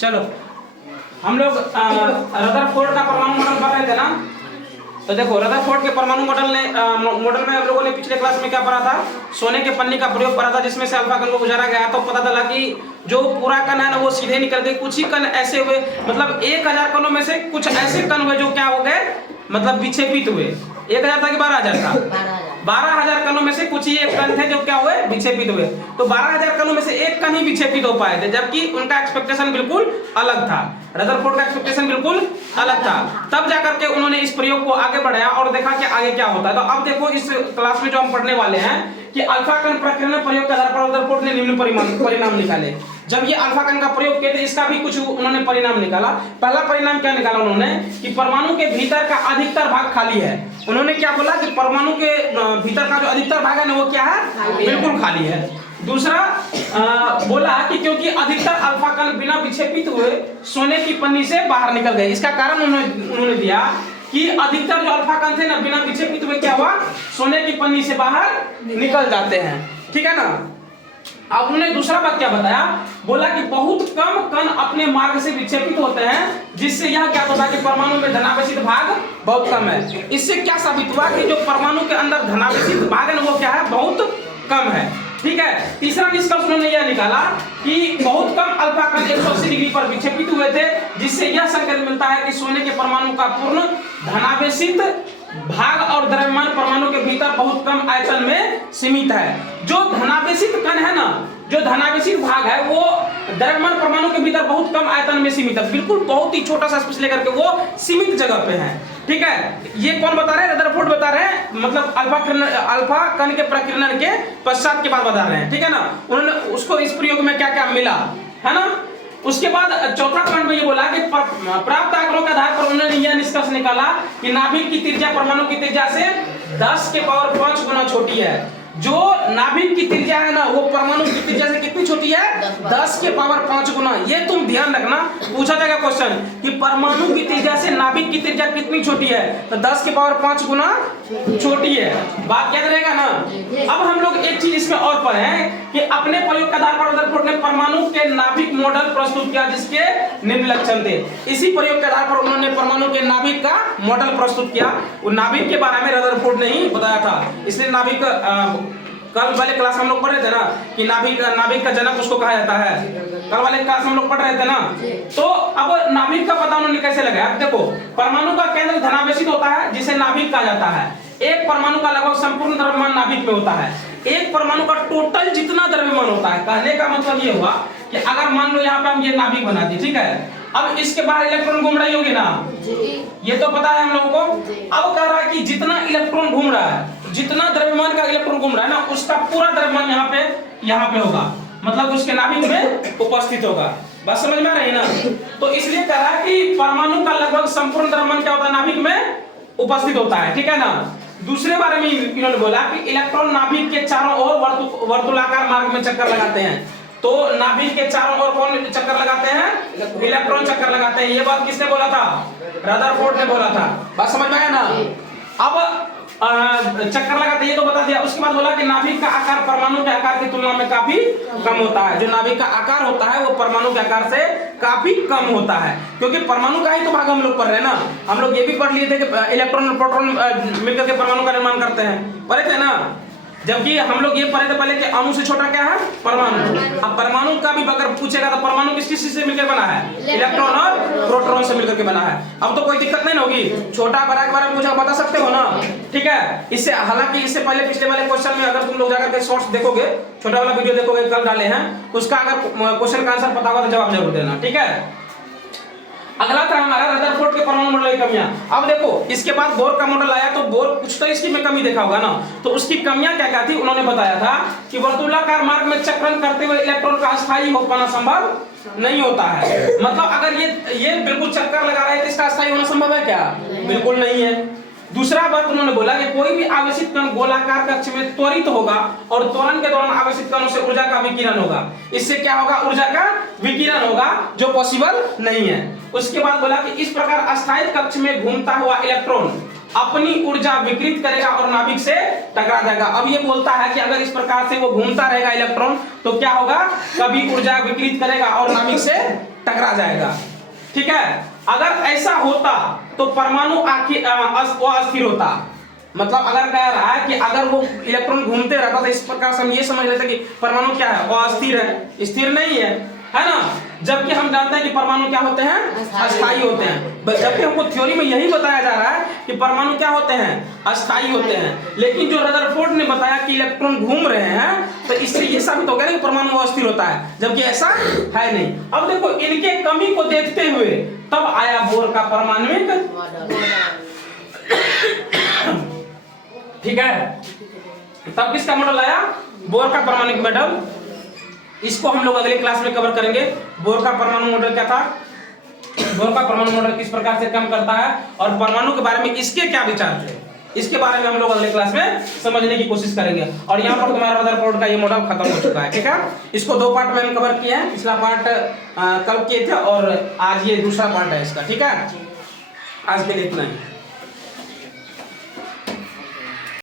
चलो हम लोग रदरफोर्ड का परमाणु मॉडल पढ़ रहे थे ना। तो देखो रदरफोर्ड के परमाणु मॉडल में हम लोगों ने पिछले क्लास में क्या पढ़ा था, सोने के पन्नी का प्रयोग करा था जिसमें से अल्फा कण को गुजारा गया। तो पता चला कि जो पूरा कण है ना वो सीधे निकल गए, कुछ ही कण ऐसे हुए, मतलब 1000 कणों में से कुछ ऐसे कण हुए जो क्या हो गए, मतलब विक्षेपित हुए। 1000 था कि 12000 था? 12000 कणों में से कुछ ही एक कण थे जो क्या हुए, विक्षेपित हुए। तो 12000 कणों में से एक कण ही विक्षेपित हो पाए थे, जबकि उनका एक्सपेक्टेशन बिल्कुल अलग था। रदरफोर्ड का एक्सपेक्टेशन बिल्कुल अलग था। तब जाकर के उन्होंने इस प्रयोग को आगे बढ़ाया और देखा कि आगे क्या होता है। तो अब देखो इस क्लास में जो हम पढ़ने वाले हैं कि अल्फा कण प्रकीर्णन प्रयोग के आधार पर रदरफोर्ड ने निम्न परिणाम निकाले। जब ये अल्फा कण का प्रयोग किए थे इसका भी कुछ उन्होंने परिणाम निकाला। पहला परिणाम क्या निकाला उन्होंने कि परमाणु के भीतर का अधिकतर भाग खाली है। उन्होंने क्या बोला कि परमाणु के भीतर का जो अधिकतर भाग है ना वो क्या है, बिल्कुल खाली है। दूसरा बोला कि क्योंकि अधिकतर अल्फा कण बिना विक्षेपित हुए सोने की पन्नी से बाहर निकल गए। इसका कारण उन्होंने दिया कि अधिकतर जो अल्फा कण थे ना बिना विक्षेपित हुए क्या हुआ, सोने की पन्नी से बाहर निकल जाते हैं। ठीक है ना। अब उन्होंने दूसरा बात क्या बताया, बोला कि बहुत कम कण अपने मार्ग से विक्षेपित होते हैं, जिससे यह क्या होता है कि परमाणु में धनावेशित भाग बहुत कम है। इससे क्या साबित हुआ कि जो परमाणु के अंदर धनावेशित भाग है वो क्या है, बहुत कम है। ठीक है। तीसरा निष्कर्ष उन्होंने यह निकाला कि बहुत कम अल्फा कण 180 डिग्री पर विक्षेपित हुए थे, जिससे यह संकेत मिलता है कि सोने के परमाणु का पूर्ण धनावेशित भाग और द्रव्यमान परमाणु के भीतर बहुत कम आयतन में सीमित है। जो धनावेशित कण है ना, जो धनावेशित भाग है वो द्रव्यमान परमाणु के भीतर बहुत कम आयतन में सीमित है, बिल्कुल बहुत ही छोटा सा स्पेस लेकर के वो सीमित जगह पे है। ठीक है। ये कौन बता रहे हैं, रदरफोर्ड बता रहे हैं, मतलब अल्फा कण के प्रकीर्णन के पश्चात के बाद बता रहे हैं। ठीक है ना। उन्होंने उसको इस प्रयोग में क्या क्या मिला है ना। उसके बाद चौथा पॉइंट में ये बोला कि प्राप्त आंकड़ों के आधार पर उन्होंने यह निष्कर्ष निकाला कि नाभिक की त्रिज्या परमाणु की त्रिज्या से 10 के पावर 5 गुना छोटी है। जो नाभिक की त्रिज्या है ना वो परमाणु की त्रिज्या से कितनी छोटी है, 10 के पावर 5 गुना। ये तुम ध्यान रखना, पूछा जाएगा क्वेश्चन कि परमाणु की त्रिज्या से नाभिक की त्रिज्या कितनी छोटी है, तो 10 के पावर 5 गुना छोटी है। बात याद रहेगा ना। अब हम लोग एक चीज इसमें और पढ़ें कि अपने प्रयोग के आधार पर रदरफोर्ड ने परमाणु के नाभिक मॉडल प्रस्तुत किया जिसके निम्न लक्षण थे। इसी प्रयोग के आधार पर उन्होंने परमाणु के नाभिक का मॉडल प्रस्तुत किया। वो नाभिक के बारे में रदरफोर्ड ने ही बताया था। इसलिए नाभिक कल वाले क्लास हम लोग पढ़ रहे थे ना कि नाभिक का जनक उसको कहा जाता है। कल वाले क्लास हम लोग पढ़ रहे थे ना। तो अब नाभिक का पता उन्होंने कैसे लगाया। अब देखो परमाणु का केंद्र धनावेशित होता है जिसे नाभिक कहा जाता है। एक परमाणु का लगभग संपूर्ण द्रव्यमान नाभिक में होता है। एक परमाणु का टोटल जितना द्रव्यमान होता है, कहने का मतलब ये हुआ कि अगर मान लो यहाँ पे हम ये नाभिक बना दी, ठीक है, अब इसके बाहर इलेक्ट्रॉन घूम रही होगी ना, ये तो पता है हम लोगों को। अब कह रहा है कि जितना इलेक्ट्रॉन घूम रहा है, जितना द्रव्यमान का इलेक्ट्रॉन घूम रहा है ना, उसका पूरा द्रव्यमान यहाँ पे होगा, मतलब उसके नाभिक में उपस्थित होगा। बात समझ में आ रही ना। तो इसलिए कह रहा है कि परमाणु का लगभग संपूर्ण द्रव्यमान क्या होता है, नाभिक में उपस्थित होता है। ठीक है ना। दूसरे बारे में इन्होंने बोला कि इलेक्ट्रॉन नाभिक के चारों ओर वर्तुलाकार मार्ग में चक्कर लगाते हैं। तो नाभिक के चारों ओर कौन चक्कर लगाते हैं, इलेक्ट्रॉन चक्कर लगाते हैं। ये बात किसने बोला था, रदरफोर्ड ने बोला था। बात समझ में आया ना। अब चक्कर लगाते ये तो बता दिया। उसके बाद बोला कि नाभिक का आकार परमाणु के आकार की तुलना में काफी कम होता है। जो नाभिक का आकार होता है वो परमाणु के आकार से काफी कम होता है, क्योंकि परमाणु का ही तो भाग हम लोग पढ़ रहे हैं ना। हम लोग ये भी पढ़ लिए थे कि इलेक्ट्रॉन और प्रोटॉन मिलकर के परमाणु का निर्माण करते हैं, पढ़े थे ना। जबकि हम लोग ये पढ़े थे पहले कि अणु से छोटा क्या है, परमाणु। अब परमाणु का भी अगर पूछेगा तो परमाणु किस किस से मिलकर बना है, इलेक्ट्रॉन और प्रोटॉन से मिलकर के बना है। अब तो कोई दिक्कत नहीं होगी, छोटा बड़ा के बारे में पूछा बता सकते हो ना। ठीक है। इससे हालांकि इससे पहले पिछले वाले क्वेश्चन में अगर तुम लोग जाकर के शॉर्ट्स देखोगे, छोटा वाला वीडियो देखोगे कल डाले हैं, उसका अगर क्वेश्चन का आंसर पता होगा तो जवाब जरूर देना। ठीक है। अगला था हमारा रदरफोर्ड के परमाणु मॉडल की कमियां। अब देखो इसके बाद बोर का मॉडल आया, तो बोर कुछ तो इसकी में कमी देखा होगा ना। तो उसकी कमियां क्या क्या थी उन्होंने बताया था कि वर्तुलाकार मार्ग में चक्रण करते हुए इलेक्ट्रॉन का अस्थायी हो पाना संभव नहीं होता है। मतलब अगर ये बिल्कुल चक्कर लगा रहे थे, इसका अस्थायी होना संभव है क्या, बिल्कुल नहीं है। दूसरा बात उन्होंने बोला कि कोई भी आवेशित कण गोलाकार कक्ष में त्वरित होगा और त्वरण के दौरान आवेशित कणों से ऊर्जा का विकिरण होगा। इससे क्या होगा, ऊर्जा का विकिरण होगा, जो पॉसिबल नहीं है। उसके बाद बोला कि इस प्रकार अस्थायी कक्ष में घूमता हुआ इलेक्ट्रॉन अपनी ऊर्जा विकृत करेगा और नाभिक से टकरा जाएगा। अब ये बोलता है कि अगर इस प्रकार से वो घूमता रहेगा इलेक्ट्रॉन तो क्या होगा, कभी ऊर्जा विकृत करेगा और नाभिक से टकरा जाएगा। ठीक है, अगर ऐसा होता तो परमाणु आखिर अस्थिर होता। मतलब अगर कह रहा है कि अगर वो इलेक्ट्रॉन घूमते रहता तो इस प्रकार से हम ये समझ लेते कि परमाणु क्या है, वो अस्थिर है, स्थिर नहीं है ना। जबकि हम जानते हैं कि परमाणु क्या होते हैं, अस्थायी होते हैं। जबकि हमको थ्योरी में यही बताया जा रहा है कि परमाणु क्या होते हैं, अस्थायी होते हैं। लेकिन जो रदरफोर्ड ने बताया कि इलेक्ट्रॉन घूम रहे हैं, तो इससे ये साबित हो गया कि परमाणु अस्थिर होता है, जबकि ऐसा है नहीं। अब देखो इनके कमी को देखते हुए तब आया बोर का परमाणुिक। ठीक है, तब किसका मॉडल आया, बोर का परमाणुिक मॉडल। इसको हम लोग अगले क्लास में कवर करेंगे। बोर का परमाणु मॉडल क्या था, बोर का परमाणु मॉडल किस प्रकार से काम करता है और परमाणु के बारे में इसके क्या विचार थे, इसके बारे में हम लोग अगले क्लास में समझने की कोशिश करेंगे। और यहाँ पर तुम्हारा रदरफोर्ड का ये मॉडल खत्म हो चुका है। ठीक है, इसको 2 पार्ट में हम कवर किए हैं। पिछला पार्ट कल किए थे और आज ये दूसरा पार्ट है इसका। ठीक है, आज के लिए इतना ही।